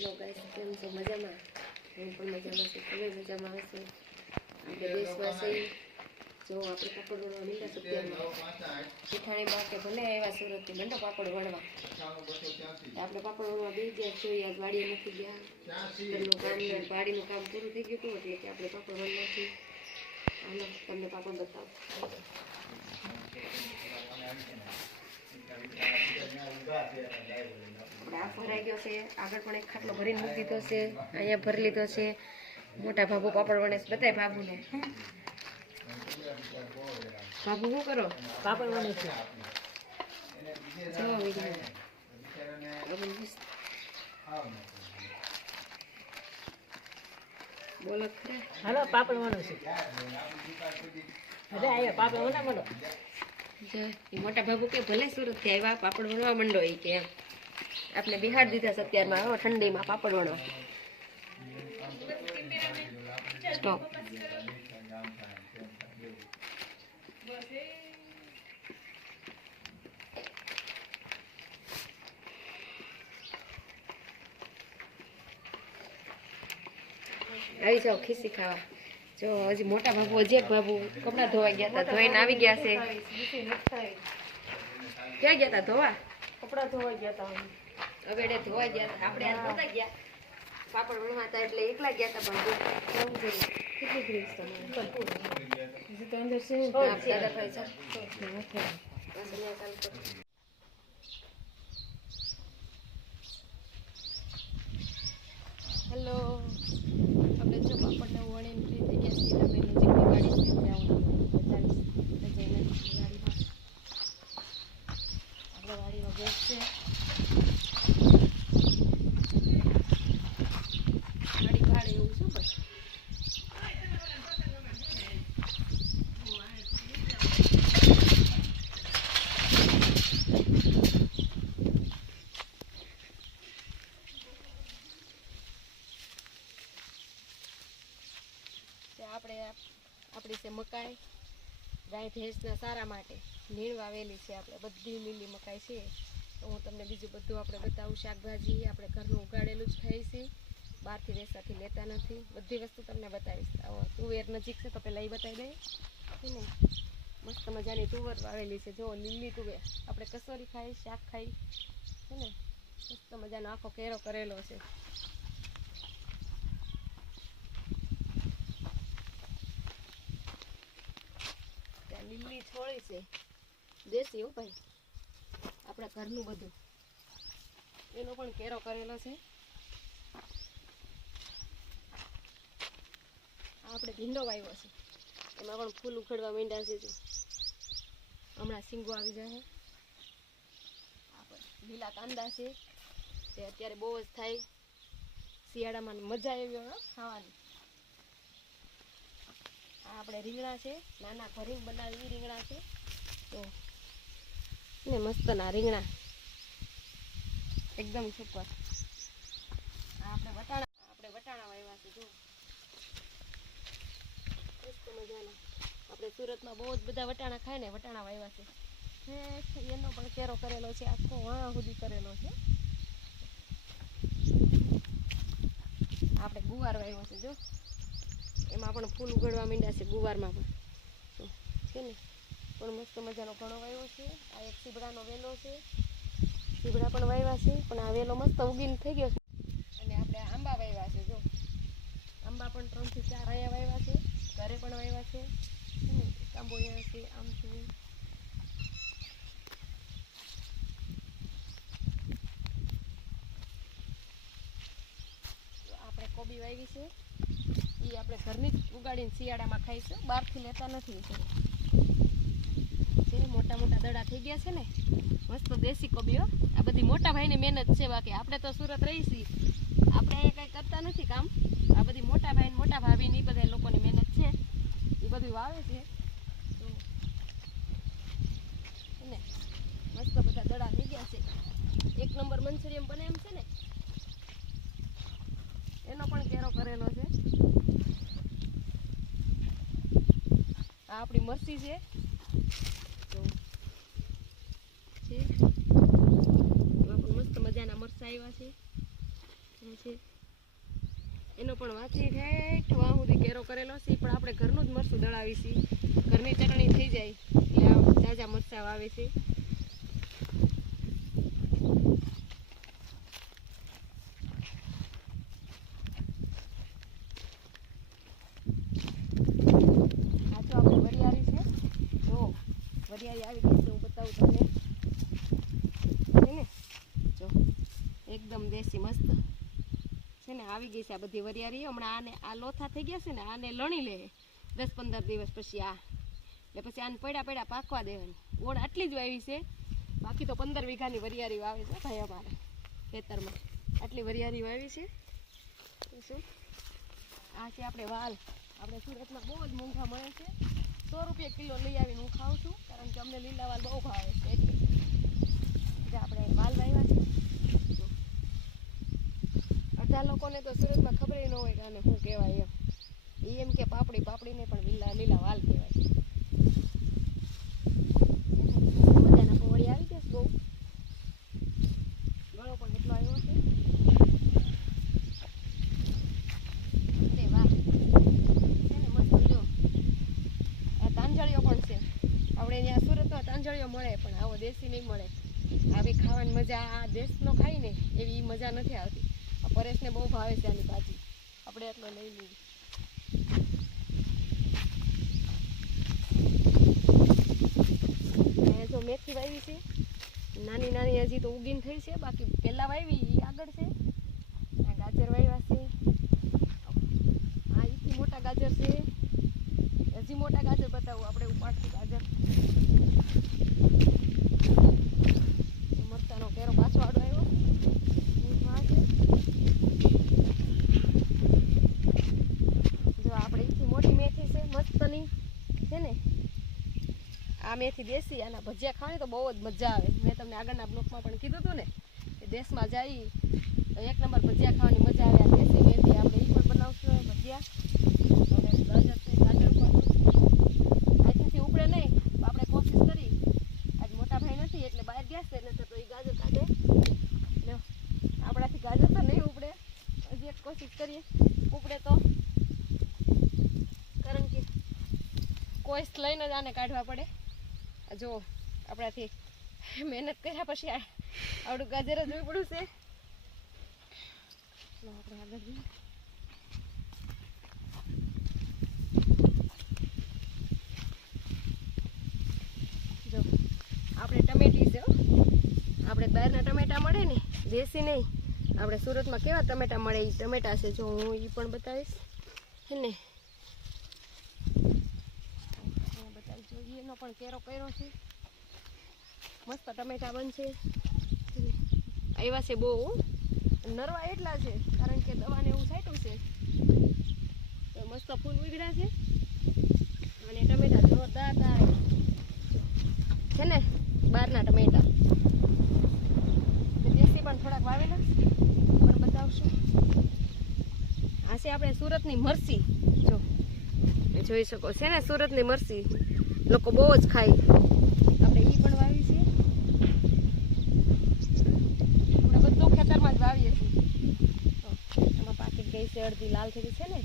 Hello guys કેમ છો મજામાં હું પણ મજામાં છું તમે મજામાં હશો આપણે દેશમાં છે જો આપણે પાપડ વણવા મીંડા સત્યામાં જેઠાણી બા કે ભલે આવ્યા સુરતથી મંડો પાપડ વણવા આપણે પાપડ વણવા બે ગયા જોઈએ આજ વાડીએ નથી ગયા ઘરનું કામ ને વાડીનું કામ પૂરું થઈ ગયું હતું એટલે કે આપણે પાપડ છે આનો તમને પાપડ બતાવો આ ગયો છે. આગળ પણ એક ખાટલો ભરીને દીધો છે. અહીંયા ભરી લીધો છે. મોટા બાબુ પાપડ વણે છે બધાય બાબુને બાબુ શું કરો? પાપડ વણે છે. બોલો ખરા. હાલો, પાપડ વણો છે. અરે અહીંયા પાપડ વણા જો મોટા બાબુ કે ભલે સુરતથી આવ્યા, પાપડ વણવા મંડો એ કે આપણે બિહાર દીધા છે અત્યારમાં, હો, ઠંડીમાં પાપડ વણવા. સ્ટોપ આવી જાઓ, ખીસી ખાવા. જો હજી મોટા બાબુ હજી એક બાબુ કપડાં ધોવા ગયા હતા ધોઈને આવી ગયા છે. ક્યાં ગયા હતા ધોવા? કપડા ધોવા ગયા હતા અવેડે ધોવા ગયા હતા આપણે ગયા. પાપડ વણવા હતા એટલે એકલા ગયા હતા બાબુ જવું જોઈએ કેટલી ગ્રીસ. હેલો આપણે જો પાપડને વણીને ફ્રી થઈ ગયા છીએ તમે નજીકની ગાડી છે ત્યાં બતાવીશ એટલે જઈને વાડીમાં આપણે વાડીમાં ભેંસ છે ગાડી ભાડે એવું શું ભાઈ તે આપણે આપણી મકાઈ, ગાય, ભેંસના સારા માટે નીણ વાવેલી છે આપણે. બધી લીલી મકાઈ છે. તો હું તમને બીજું બધું આપણે બતાવું. શાકભાજી આપણે ઘરનું ઉગાડેલું જ ખાઈ છીએ બહારથી વેસાથી લેતા નથી. બધી વસ્તુ તમને બતાવીશ. તુવેર નજીક છે તો પહેલાં એ બતાવી દઈએ. ને? મસ્ત મજાની તુવર વાવેલી છે. જો, લીલી તુવેર. આપણે કસોરી ખાઈ, શાક ખાઈ. છે ને? મસ્ત મજાનો આખો કેરો કરેલો છે. લીલી છોડી છે. દેશી હો ભાઈ આપણા ઘરનું બધું. એનો પણ કેરો કરેલો છે. આ આપણે ભીંડો વાવ્યો છે. એમાં પણ ફૂલ ઉખડવા માંડ્યા છે જો. હમણાં સિંગો આવી જાય લીલા કાંદા છે. તે અત્યારે બહુ જ થાય. શિયાળામાં મજા આવી હોય ખાવાની. આપણે રીંગણા છે. નાના ભરીને બનાવી રીંગણા છે. તો ને મસ્તના રીંગણા. એકદમ સુપર આપણે વટાણા આપણે વટાણા વાવ્યા છે જો મસ્ત આપણે સુરતમાં બહુ જ બધા વટાણા ખાય ને વટાણા વાવ્યા છે. એનો પણ કેરો કરેલો છે, આખો વાં સુધી કરેલો છે. આપણે ગુવાર વાવ્યો છે જો એમાં પણ ફૂલ ઉગડવા માંડ્યા છે ગુવારમાં પણ. છે ને? પણ મસ્ત મજાનો ઘણો વાવ્યો છે. આ એક સીબડાનો વેલો છે. સીબડા પણ વાવ્યા છે, પણ આ વેલો મસ્ત ઉગીને થઈ ગયો છે. અને આપણે આંબા વાવ્યા છે, જો. આંબા પણ ત્રણથી ચાર અહીંયા વાવ્યા છે. ઘરે પણ વાવ્યા છે. આંબો અહીંયા છે, આમ છે. આપણે કોબી વાવી છે. આપણે ઘરની જ ઉગાડીને શિયાળામાં ખાઈશું. બહારથી લેતા નથી મોટા મોટા દડા થઈ ગયા છે ને, મસ્ત દેશી કોબીઓ આ બધી મોટા ભાઈની મહેનત છે બાકી. આપણે તો સુરત રહી છીએ આપણે અહીંયા કંઈ કરતા નથી કામ. આ બધી મોટા ભાઈ મોટા ભાભીની બધા લોકોની મહેનત છે. એ બધું વાવે છે. ને મસ્ત બધા દડા થઈ ગયા છે. એક નંબર મંચુરિયમ બને એમ છે ને, એનો પણ કેરો કરેલો છે. આ આપણી મરસી છે. તો છે. એમાં પણ મસ્ત મજાના મરચાં આવ્યા છે. એનો પણ વાંચી ઠેઠ વાં સુધી કેરો કરેલો છે. પણ આપણે ઘરનું જ મરચું દળાવી છીએ ઘરની ચટણી થઈ જાય. એટલે તાજા મરચાં વાવે છે આ તો આપણે વરિયાળી છે જો વરિયાળી આવી ગઈ છે, હું બતાવું તમને. ને જો, એકદમ દેશી મસ્ત. છે ને, આવી ગઈ છે આ બધી વરિયાળી. હમણાં આને આ લોથા થઈ ગયા છે ને, આને લણી લે. દસ પંદર દિવસ પછી આ. એટલે પછી આને પડ્યા પડ્યા પાકવા દેવાની. ઓળ આટલી જ વાવી છે. બાકી તો પંદર વીઘાની વરિયાળી વાવે છે ભાઈ અમારે ખેતરમાં. આટલી વરિયાળી વાવી છે. શું? આ છે આપણે વાલ. આપણે સુરતમાં બહુ જ મોંઘા મળે છે. સો રૂપિયા કિલો લઈ આવીને હું ખાઉં છું, કારણ કે અમને લીલા વાલ બહુ ભાવે છે એટલે આપણે વાલ વાવ્યા છે. અડધા લોકોને તો સુરતમાં ખબર ન હોય કે આને શું કહેવાય એમ એમ કે પાપડી, પાપડીને પણ લીલા લીલા વાલ કહેવાય મજાના કોવળી આવી જશે બહુ ગળો પણ એટલો આવ્યો છે અરે વાહ છે ને મસ્ત જો આ તાંજળીઓ પણ છે આપણે અહીંયા સુરતમાં તાંજળીઓ મળે પણ આવો દેશી નહીં મળે. આવી ખાવાની મજા આ દેશનો ખાઈ ને, એવી મજા નથી આવતી. પરેશને બહુ ભાવે છે આની ભાજી. આપણે એટલો લઈ લઈએ. જો મેથી વાવી છે. નાની નાની હજી તો ઉગીન થઈ છે, બાકી પહેલા વાવી એ આગળ છે. ગાજર વાવ્યા છે. આ ઈથી મોટા ગાજર છે. હજી મોટા ગાજર બતાવું, આપણે ઉપાડતું ગાજર. મરચાનો કેરો પાછો આડો આવ્યો. જો આપણે ઈથી મોટી મેથી છે, મસ્તની. છે ને? આ મેથી દેશી, આના ભજીયા ખાવાની તો બહુ જ મજા આવે. મેં તમને આગળના બ્લોકમાં પણ કીધું હતું ને, કે દેશમાં જઈ એક નંબર ભજીયા ખાવાની મજા આવે. આ દેશી મેથી આપણે એ પણ બનાવશું, ભજીયા. હવે ગાજર છે ગાજર પણ અહીંથી ઉપડે નહીં તો આપણે કોશિશ કરી આજ મોટા ભાઈ નથી એટલે બહાર ગયા છે નહીંતર તો એ ગાજર કાઢે લ્યો આપણાથી ગાજર તો નહીં ઉપડે હજી એક કોશિશ કરીએ. ઉપડે તો. કારણ કે કોઈસ લઈને જ આને કાઢવા પડે. જો આપણાથી મહેનત કર્યા પછી આવડું ગાજર જ ઉપડું છે. આપણે આપણે ટમેટી છે. આપણે બહારના ટમેટા મળે ને, દેશી નહીં. આપણે સુરતમાં કેવા ટમેટા મળે એ ટમેટા છે જો હું એ પણ બતાવીશ. હે ને? બતાવી જોઈએ એનો પણ કેરો કર્યો છે. મસ્ત ટમેટા બનશે. આવ્યા છે બહુ. નરવા એટલા છે, કારણ કે દવાને એવું છાંટ્યું છે. તો મસ્ત ફૂલ ઉગડ્યા છે. અને ટમેટા જોરદાર છે ને? બહારના ટમેટા. દેશી પણ થોડાક વાવેલા. આ છે આપણે સુરતની મરસી. જો જોઈ શકો છે ને, સુરતની મરસી. લોકો બહુ જ ખાય. આપણે એ પણ વાવી છે આપણે બધું ખેતરમાં જ વાવીએ છીએ. એમાં પાકી ગઈ છે અડધી લાલ થઈ છે ને.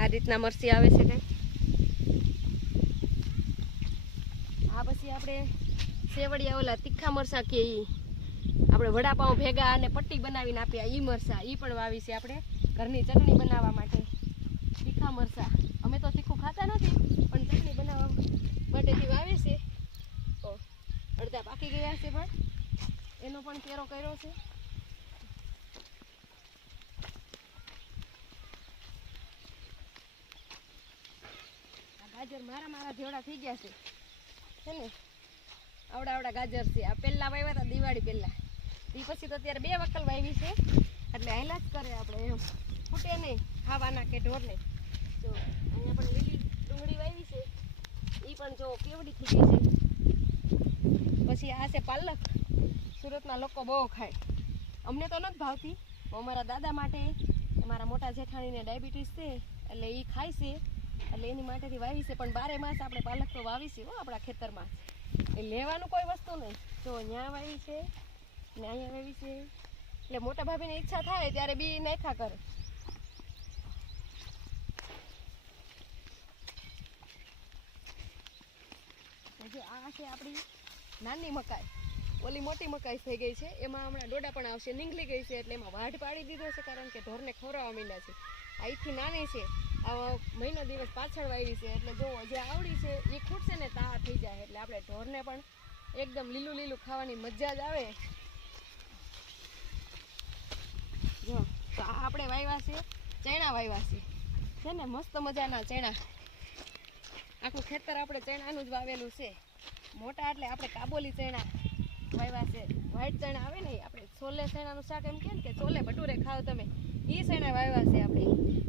આ રીતના મરસી આવે છે કંઈ. આ પછી આપણે સેવડિયા ઓલા તીખા મરસા કે આપણે વડાપાઉં ભેગા અને પટ્ટી બનાવીને આપ્યા. ઈ મરસા ઈ પણ વાવી છે આપણે ઘરની ચટણી બનાવવા માટે. તીખા મરસા અમે તો તીખું ખાતા નથી, પણ ચટણી બનાવવા માટેથી વાવી છે અડધા પાકી ગયા છે પણ એનો પણ કેરો કર્યો છે. ગાજર મારા મારા જેવડા થઈ ગયા છે. ને? આવડા આવડા ગાજર છે. આ પહેલાં વાવ્યા હતા, દિવાળી પહેલાં. એ પછી તો અત્યારે બે વકલ વાવી છે. એટલે હેલા જ કરે આપણે એમ. ફૂટે નહીં, ખાવાના કે ઢોરને જો, અહીંયા પણ લીલી ડુંગળી વાવી છે. એ પણ જો કેવડી થઈ ગઈ છે. પછી આ છે પાલક. સુરતના લોકો બહુ ખાય. અમને તો નથી ભાવતી. અમારા દાદા માટે, અમારા મોટા જેઠાણીને ડાયાબિટીસ છે, એટલે એ ખાય છે. એટલે એની માટેથી વાવી છે. પણ બારે માસ આપણે પાલક તો વાવી છે હો આપણા ખેતરમાં. એ લેવાનું કોઈ વસ્તુ નહીં. જો ન્યા વાવી છે, ને અહીંયા વાવી છે. એટલે મોટા ભાભીની ઈચ્છા થાય ત્યારે બી નાખ્યા કરે. હજુ આ છે આપણી નાની મકાઈ. ઓલી મોટી મકાઈ થઈ ગઈ છે. એમાં હમણાં ડોડા પણ આવશે, નીંગલી ગઈ છે એટલે એમાં વાઢ પાડી દીધો છે કારણ કે ઢોરને ખવડાવવા માંડ્યા છે. અહીંથી નાની છે. મહિનો દિવસ પાછળ વાવી છે. એટલે જો જે આવડી છે એ ખૂટશે ને તા આપણે ઢોરને પણ એકદમ લીલું લીલું ખાવાની મજા જ આવે. જો, તો આપણે વાવ્યા છે ચણા વાવ્યા છે છે ને, મસ્ત મજાના ચણા. આખું ખેતર આપણે ચણાનું જ વાવેલું છે. મોટા એટલે આપણે કાબોલી ચણા. વાવ્યા છે. વ્હાઈટ ચણા આવે ને, આપણે છોલે ચણાનું શાક એમ કે કે છોલે ભટુરે ખાઓ તમે. એ ચણા વાવ્યા છે આપણે.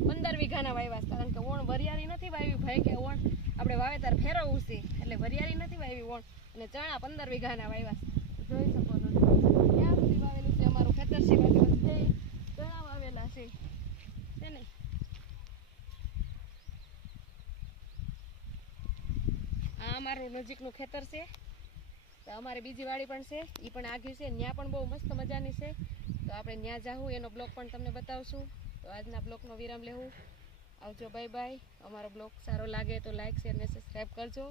પંદર વીઘાના વાવ્યા છે. કારણ કે ઓણ વરિયાળી નથી વાવી ભાઈ કે ઓણ આપણે વાવેતર ફેરવવું છે. એટલે વરિયાળી નથી વાવી ઓણ. અને ચણા પંદર વીઘાના વાવ્યા છે. જોઈ શકો છો. ક્યાં સુધી વાવેલું છે અમારું ખેતર બાકી બધે ચણા વાવેલા છે. છે ને? આ અમારું નજીકનું ખેતર છે. તો અમારે બીજી વાડી પણ છે એ પણ આઘી છે ત્યાં પણ બહુ મસ્ત મજાની છે. તો આપણે ત્યાં જાવું એનો બ્લોગ પણ તમને બતાવશું. તો આજના બ્લોગનો વિરામ લેવું. આવજો બાય બાય અમારો બ્લોગ સારો લાગે તો લાઇક શેર ને સબસ્ક્રાઈબ કરજો.